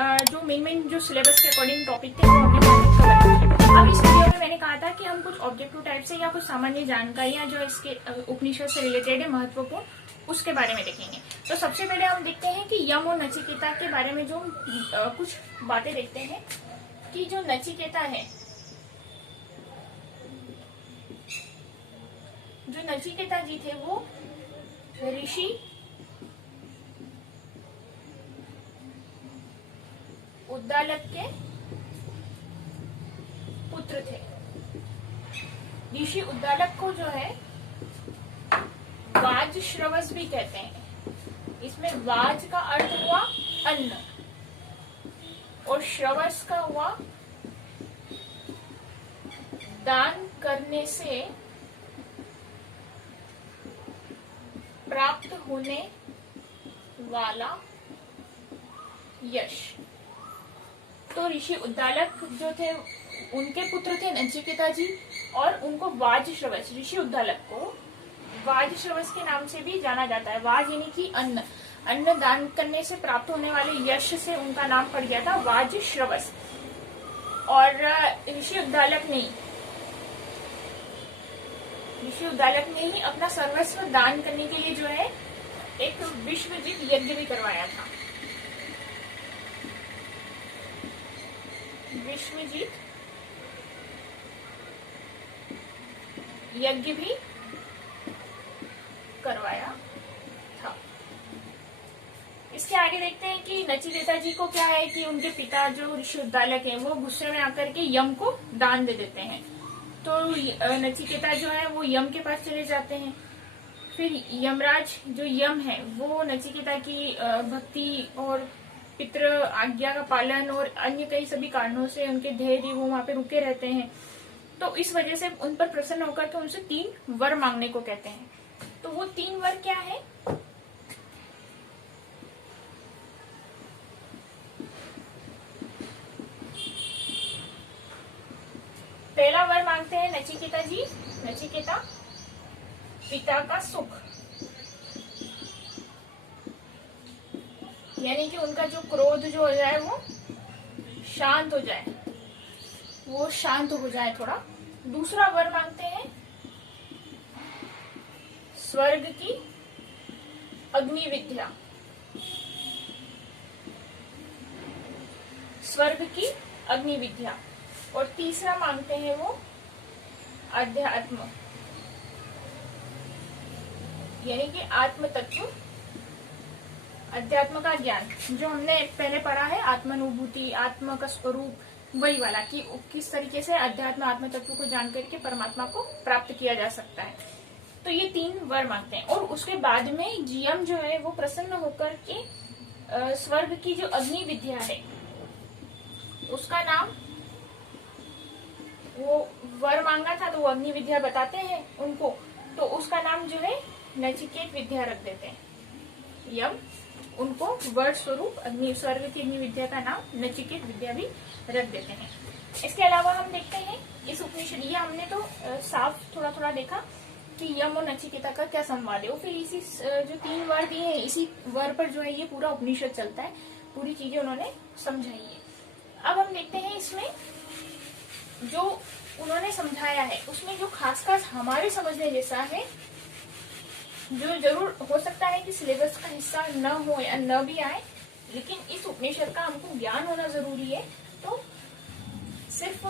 जो मेन जो सिलेबस के अकॉर्डिंग टॉपिक थे वो हमने कवर किए। अब इस वीडियो में मैंने कहा था कि हम कुछ ऑब्जेक्टिव टाइप से या कुछ सामान्य जानकारियां जो इसके उपनिषद से रिलेटेड है महत्वपूर्ण, उसके बारे में देखेंगे। तो सबसे पहले हम देखते हैं कि यम और नचिकेता के बारे में जो कुछ बातें देखते हैं कि जो नचिकेता है, जो नचिकेता जी थे वो ऋषि उद्दालक के पुत्र थे। ऋषि उद्दालक को जो है वाज श्रवस भी कहते हैं। इसमें वाज का अर्थ हुआ अन्न और श्रवस का हुआ दान करने से प्राप्त होने वाला यश। तो ऋषि उद्दालक जो थे उनके पुत्र थे नचिकेता जी, और उनको वाज श्रवस, ऋषि उद्दालक को वाज श्रवस के नाम से भी जाना जाता है। वाज यानी कि अन्न, अन्न दान करने से प्राप्त होने वाले यश से उनका नाम पड़ गया था वाज श्रवस। और ऋषि उद्दालक ने ही अपना सर्वस्व दान करने के लिए जो है एक विश्वजित यज्ञ भी करवाया था। विश्वजित यज्ञ भी करवाया था। इसके आगे देखते हैं कि नचिकेता जी को क्या है कि उनके पिता जो ऋषि उद्दालक हैं वो गुस्से में आकर के यम को दान दे देते हैं। तो नचिकेता जो है वो यम के पास चले जाते हैं। फिर यमराज जो यम है वो नचिकेता की भक्ति और पितृ आज्ञा का पालन और अन्य कई सभी कारणों से उनके धैर्य वो वहां पे रुके रहते हैं। तो इस वजह से उन पर प्रसन्न होकर के उनसे 3 वर मांगने को कहते हैं। तो वो 3 वर क्या है? पहला वर मांगते हैं नचिकेता जी, नचिकेता पिता का सुख, यानी कि उनका जो क्रोध जो हो जाए वो शांत हो जाए, वो शांत हो जाए थोड़ा। दूसरा वर मांगते हैं स्वर्ग की अग्नि विद्या, स्वर्ग की अग्नि विद्या। और तीसरा मांगते हैं वो अध्यात्म, यानी कि आत्म तत्व, अध्यात्म का ज्ञान, जो हमने पहले पढ़ा है आत्मानुभूति, आत्मा का स्वरूप, वही वाला कि किस तरीके से अध्यात्म आत्म तत्व को जान करके परमात्मा को प्राप्त किया जा सकता है। तो ये 3 वर मांगते हैं। और उसके बाद में जीएम जो है वो प्रसन्न होकर के स्वर्ग की जो अग्नि विद्या है उसका नाम, वो वर मांगा था तो वो अग्नि विद्या बताते हैं उनको, तो उसका नाम जो है नचिकेत विद्या रख देते हैं। यम उनको वर स्वरूप अग्नि, स्वर्ग की अग्नि विद्या का नाम नचिकेत विद्या भी रख देते हैं। इसके अलावा हम देखते हैं इस उपनिषद, ये हमने तो साफ थोड़ा थोड़ा देखा कि यम और नचिकेता का क्या संवाद है। फिर इसी जो 3 वर दिए हैं इसी वर पर जो है ये पूरा उपनिषद चलता है, पूरी चीजें उन्होंने समझाई है। अब हम देखते हैं इसमें जो उन्होंने समझाया है उसमें जो खास खास हमारे समझने जैसा है, जो जरूर हो सकता है कि सिलेबस का हिस्सा न हो या न भी आए, लेकिन इस उपनिषद का हमको ज्ञान होना जरूरी है। तो सिर्फ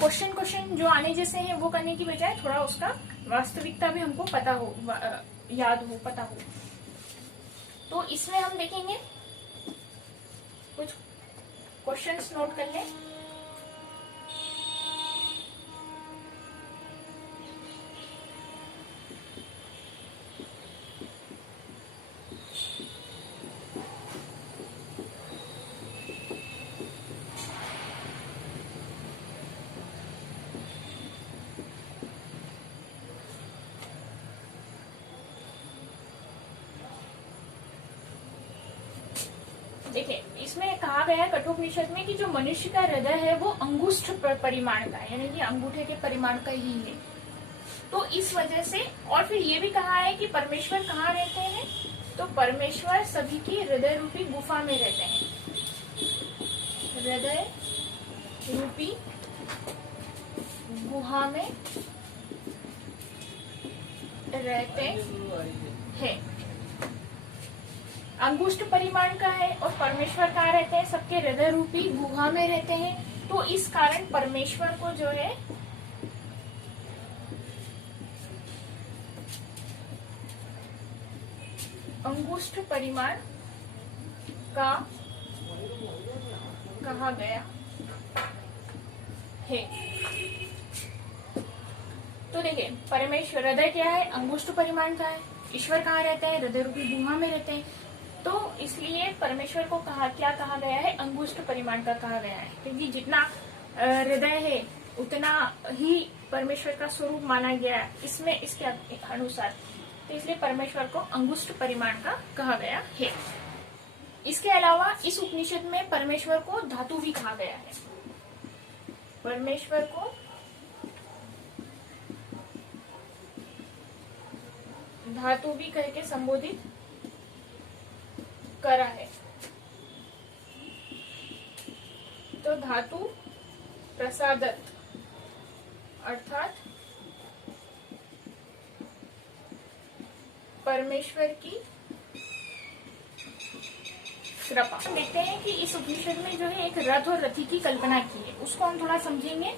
क्वेश्चन जो आने जैसे हैं वो करने की बजाय थोड़ा उसका वास्तविकता भी हमको पता हो, याद हो, पता हो। तो इसमें हम देखेंगे कुछ क्वेश्चंस नोट कर लें। देखिए इसमें कहा गया है कठोपनिषद में कि जो मनुष्य का हृदय है वो अंगुष्ठ परिमाण का है, यानी कि अंगूठे के परिमाण का ही है। तो इस वजह से, और फिर ये भी कहा है कि परमेश्वर कहाँ रहते हैं, तो परमेश्वर सभी की हृदय रूपी गुफा में रहते हैं। हृदय रूपी गुहा में रहते हैं। अंगुष्ठ परिमाण का है और परमेश्वर कहाँ रहते हैं? सबके हृदय रूपी गुहा में रहते हैं। तो इस कारण परमेश्वर को जो है अंगुष्ठ परिमाण का कहा गया है। तो देखिए, परमेश्वर हृदय क्या है? अंगुष्ठ परिमाण का है। ईश्वर कहाँ रहते हैं? हृदय रूपी गुहा में रहते हैं। तो इसलिए परमेश्वर को क्या कहा गया है? अंगुष्ठ परिमाण का कहा गया है, क्योंकि जितना हृदय है उतना ही परमेश्वर का स्वरूप माना गया है इसमें, इसके अनुसार। तो इसलिए परमेश्वर को अंगुष्ठ परिमाण का कहा गया है। इसके अलावा इस उपनिषद में परमेश्वर को धातु भी कहा गया है। परमेश्वर को धातु भी कह के संबोधित करा है। तो धातु प्रसादक अर्थात परमेश्वर की कृपा। देखते हैं कि इस उपनिषद में जो है एक रथ और रथी की कल्पना की है, उसको हम थोड़ा समझेंगे।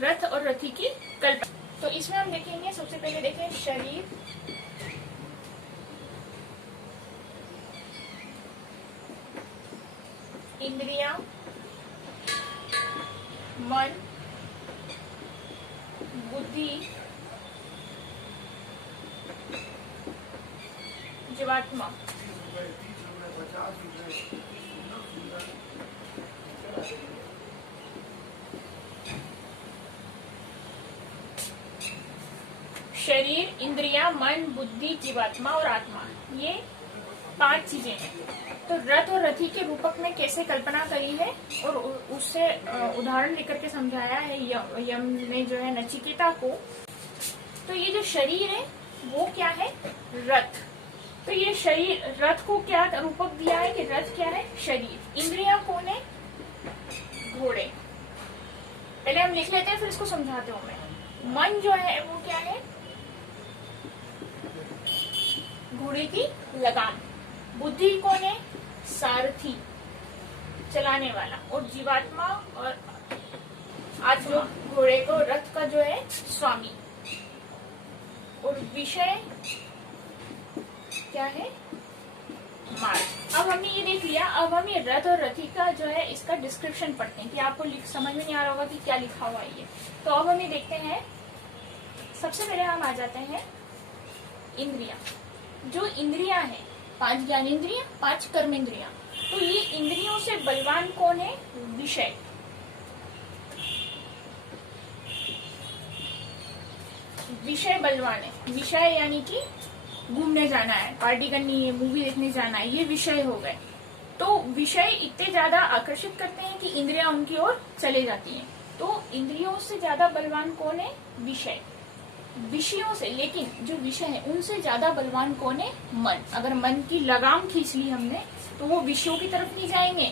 रथ और रथी की कल्पना। तो इसमें हम देखेंगे, सबसे पहले देखें शरीर, इंद्रियां, मन, बुद्धि, जीवात्मा। शरीर, इंद्रियां, मन, बुद्धि, जीवात्मा और आत्मा, ये 5 चीजें हैं। तो रथ और रथी के रूपक में कैसे कल्पना करी है और उससे उदाहरण लेकर के समझाया है यम ने जो है नचिकेता को। तो ये जो शरीर है वो क्या है? रथ। तो ये शरीर, रथ को क्या रूपक दिया है कि रथ क्या है? शरीर। इंद्रियां कौन है? घोड़े। पहले हम लिख लेते हैं, फिर इसको समझाते हूँ मैं। मन जो है वो क्या है? घोड़े की लगाम। बुद्धि कौन है? सारथी, चलाने वाला। और जीवात्मा और आत्मा, घोड़े को, रथ का जो है स्वामी। और विषय क्या है? मार्ग। अब हमने ये देख लिया। अब हम ये रथ और रथी का जो है इसका डिस्क्रिप्शन पढ़ते हैं कि आपको समझ में नहीं आ रहा होगा कि क्या लिखा हुआ है ये। तो अब हम ये देखते हैं। सबसे पहले हम आ जाते हैं इंद्रिया। जो इंद्रियां हैं, 5 ज्ञानेंद्रियां, 5 कर्मेंद्रियां। तो ये इंद्रियों से बलवान कौन है? विषय। विषय बलवान है। विषय यानी कि घूमने जाना है, पार्टी करनी है, मूवी देखने जाना है, ये विषय हो गए। तो विषय इतने ज्यादा आकर्षित करते हैं कि इंद्रियां उनकी ओर चले जाती हैं। तो इंद्रियों से ज्यादा बलवान कौन है? विषय। विषयों से, लेकिन जो विषय है उनसे ज्यादा बलवान कौन है? मन। अगर मन की लगाम खींच ली हमने तो वो विषयों की तरफ नहीं जाएंगे।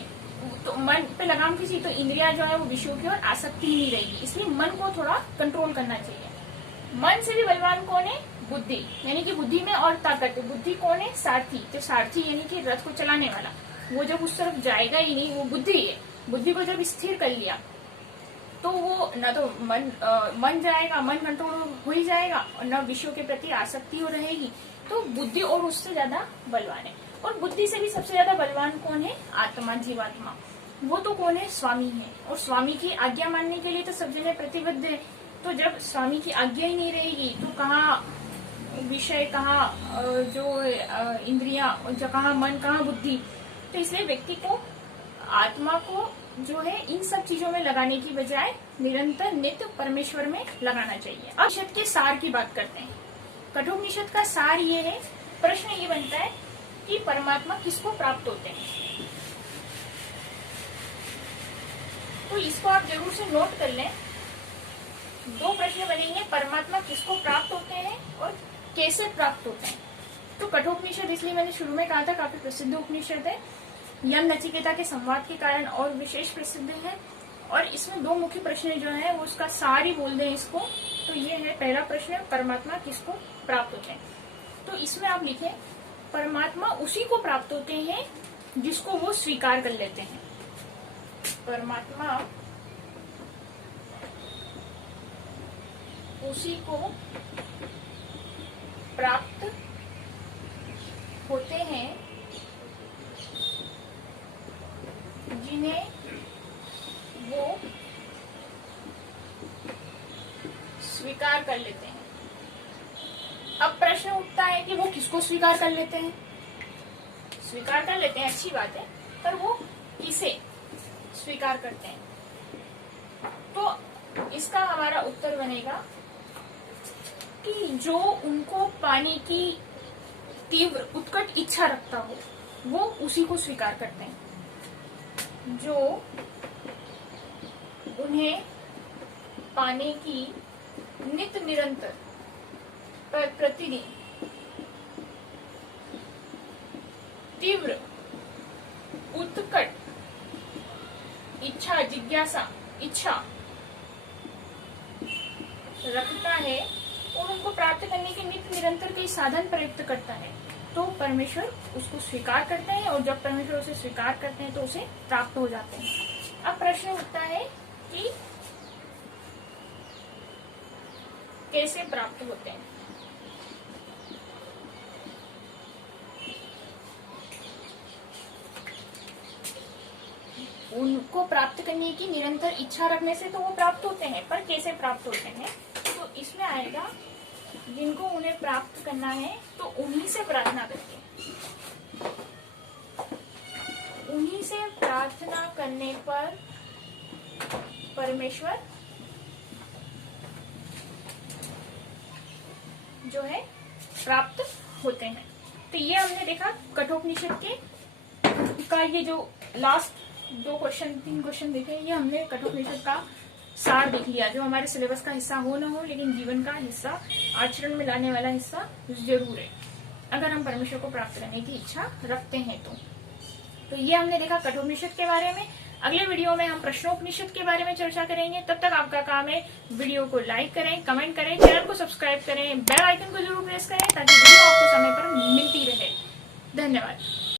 तो मन पे लगाम खींची तो इंद्रिया जो है वो विषयों की ओर आसक्ति ही नहीं रहेगी। इसलिए मन को थोड़ा कंट्रोल करना चाहिए। मन से भी बलवान कौन है? बुद्धि। यानी कि बुद्धि में और ताकत है। बुद्धि कौन है? सारथी। तो सारथी यानी कि रथ को चलाने वाला। वो जब उस तरफ जाएगा ही नहीं, वो बुद्धि है। बुद्धि को जब स्थिर कर लिया तो वो न तो मन जाएगा, मन कंट्रोल हो ही जाएगा, और न विषयों के प्रति आसक्ति हो रहेगी। तो बुद्धि और उससे ज्यादा बलवान है। और बुद्धि से भी सबसे ज्यादा बलवान कौन है? आत्मा, जीवात्मा। वो तो कौन है? स्वामी है। और स्वामी की आज्ञा मानने के लिए तो सब जगह प्रतिबद्ध है। तो जब स्वामी की आज्ञा ही नहीं रहेगी तो कहाँ विषय, कहाँ जो इंद्रियां, कहाँ मन, कहाँ बुद्धि। तो इसलिए व्यक्ति को, आत्मा को जो है इन सब चीजों में लगाने की बजाय निरंतर नित्य परमेश्वर में लगाना चाहिए। अब उपनिषद के सार की बात करते हैं। कठोपनिषद का सार ये है। प्रश्न ये बनता है कि परमात्मा किसको प्राप्त होते हैं? तो इसको आप जरूर से नोट कर लें। 2 प्रश्न बनेंगे, परमात्मा किसको प्राप्त होते हैं और कैसे प्राप्त होते हैं। तो कठोपनिषद इसलिए मैंने शुरू में कहा था काफी प्रसिद्ध उपनिषद है, यम नचिकेता के संवाद के कारण और विशेष प्रसिद्ध है। और इसमें 2 मुख्य प्रश्न जो है वो उसका सार ही बोल दें इसको। तो ये है पहला प्रश्न, परमात्मा किसको प्राप्त होते हैं। तो इसमें आप लिखें, परमात्मा उसी को प्राप्त होते हैं जिसको वो स्वीकार कर लेते हैं। परमात्मा उसी को प्राप्त होते हैं जिन्हें वो स्वीकार कर लेते हैं। अब प्रश्न उठता है कि वो किसको स्वीकार कर लेते हैं। स्वीकार कर लेते हैं अच्छी बात है, पर वो किसे स्वीकार करते हैं। तो इसका हमारा उत्तर बनेगा कि जो उनको पाने की तीव्र उत्कट इच्छा रखता हो वो उसी को स्वीकार करते हैं। जो उन्हें पाने की नित्य निरंतर प्रतिदिन तीव्र उत्कट इच्छा, जिज्ञासा, इच्छा रखता है और उनको प्राप्त करने के नित्य निरंतर कई साधन प्रयुक्त करता है, तो परमेश्वर उसको स्वीकार करते हैं। और जब परमेश्वर उसे स्वीकार करते हैं तो उसे प्राप्त हो जाते हैं। अब प्रश्न उठता है कि कैसे प्राप्त होते हैं। उनको प्राप्त करने की निरंतर इच्छा रखने से तो वो प्राप्त होते हैं, पर कैसे प्राप्त होते हैं। तो इसमें आएगा, जिनको उन्हें प्राप्त करना है तो उन्हीं से प्रार्थना करके, उन्हीं से प्रार्थना करने पर परमेश्वर जो है प्राप्त होते हैं। तो ये हमने देखा कठोपनिषद के का ये जो लास्ट 3 क्वेश्चन देखे, ये हमने कठोपनिषद का सार देख लिया, जो हमारे सिलेबस का हिस्सा हो ना हो लेकिन जीवन का हिस्सा, आचरण में लाने वाला हिस्सा जरूर है, अगर हम परमेश्वर को प्राप्त करने की इच्छा रखते हैं तो ये हमने देखा कठोपनिषद के बारे में। अगले वीडियो में हम प्रश्नोपनिषद के बारे में चर्चा करेंगे। तब तक आपका काम है वीडियो को लाइक करें, कमेंट करें, चैनल को सब्सक्राइब करें, बेल आइकन को जरूर प्रेस करें ताकि वीडियो आपको समय पर मिलती रहे। धन्यवाद।